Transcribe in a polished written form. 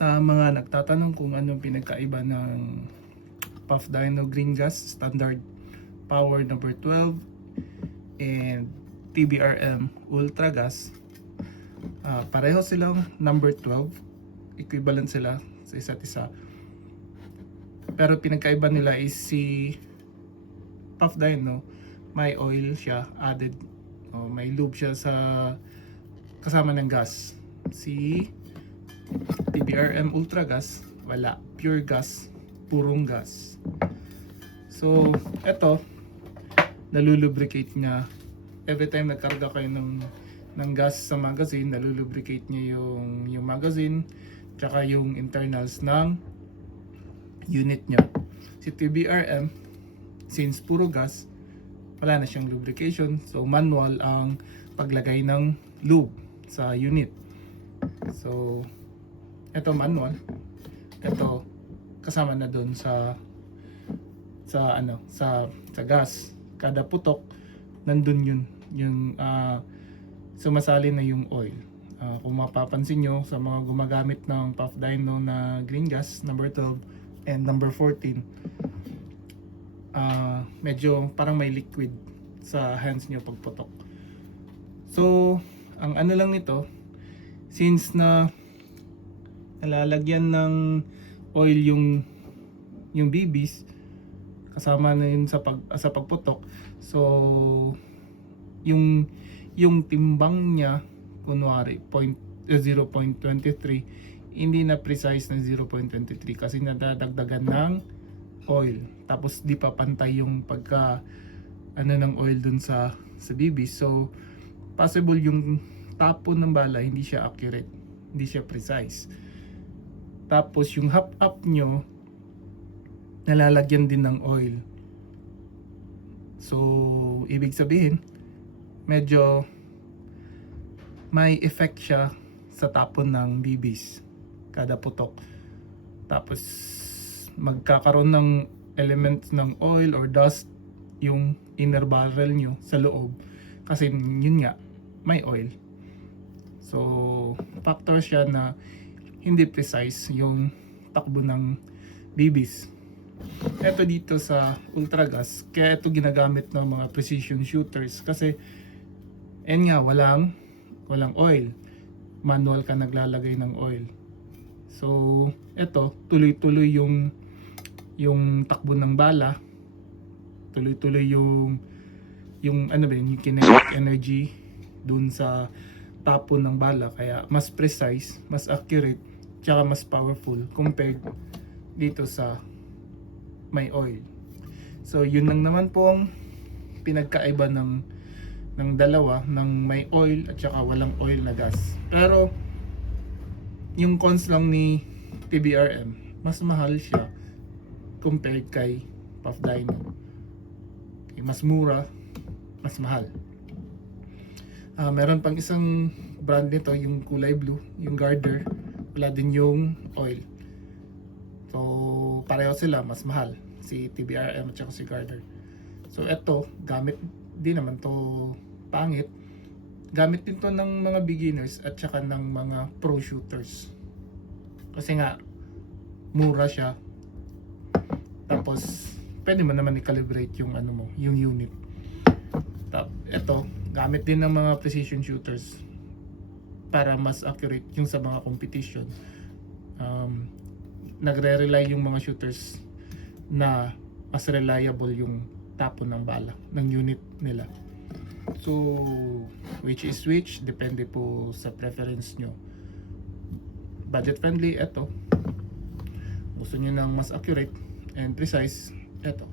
Sa mga nagtatanong kung anong pinagkaiba ng Puff Dino Green Gas Standard Power number 12 and TBRM Ultra Gas, pareho silang number 12, equivalent sila sa isa't isa. Pero pinagkaiba nila is si Puff Dino may oil siya added, may lube siya sa kasama ng gas. Si TBRM Ultra Gas wala, pure gas, purong gas. So eto, nalulubricate niya every time nagkarga kayo ng gas sa magazine, nalulubricate niya yung magazine tsaka yung internals ng unit niya. Si TBRM, since puro gas, wala na siyang lubrication, so manual ang paglagay ng lube sa unit. So ito manual, ito kasama na doon sa gas. Kada putok nandun yung sumasali na yung oil. Kung mapapansin nyo sa mga gumagamit ng Puff Dino na green gas number 12 and number 14, medyo parang may liquid sa hands nyo pag putok. So ang ano lang nito, since na nalalagyan ng oil yung BBs, kasama na yun sa pagputok. So yung timbang niya kunwari 0.23, hindi na precise na 0.23 kasi nadadagdagan ng oil, tapos di pa pantay yung pagka ng oil dun sa BB. So possible yung tapon ng bala hindi siya accurate, hindi siya precise. Tapos yung hop up nyo nalalagyan din ng oil. So ibig sabihin medyo may effect siya sa tapon ng BBs kada putok. Tapos magkakaroon ng elements ng oil or dust yung inner barrel nyo sa loob kasi yun nga may oil. So factor siya na hindi precise yung takbo ng BBs. Ito dito sa Ultra Gas, kaya ito ginagamit ng mga precision shooters kasi nga walang oil, manual ka naglalagay ng oil. So ito tuloy-tuloy yung takbo ng bala, tuloy-tuloy yung kinetic energy dun sa tapon ng bala, kaya mas precise, mas accurate, tsaka mas powerful compared dito sa may oil. So yun lang naman po ang pinagkaiba ng dalawa, ng may oil at saka walang oil na gas. Pero yung cons lang ni TBRM, mas mahal siya compared kay Puff Dino. Okay, mas mura, mas mahal. Meron pang isang brand nito, yung kulay blue, yung Gardner, wala din yung oil. So pareho sila, mas mahal, si TBRM at saka si Gardner. So eto, gamit din naman to, pangit, gamit din to ng mga beginners at saka ng mga pro shooters kasi nga mura siya, tapos pwede mo naman i-calibrate yung yung unit. Eto gamit din ng mga precision shooters para mas accurate yung sa mga competition. Nagre-rely yung mga shooters na mas reliable yung tapon ng bala ng unit nila. So which is which, depende po sa preference nyo. Budget friendly, eto. Gusto nyo ng mas accurate and precise, eto.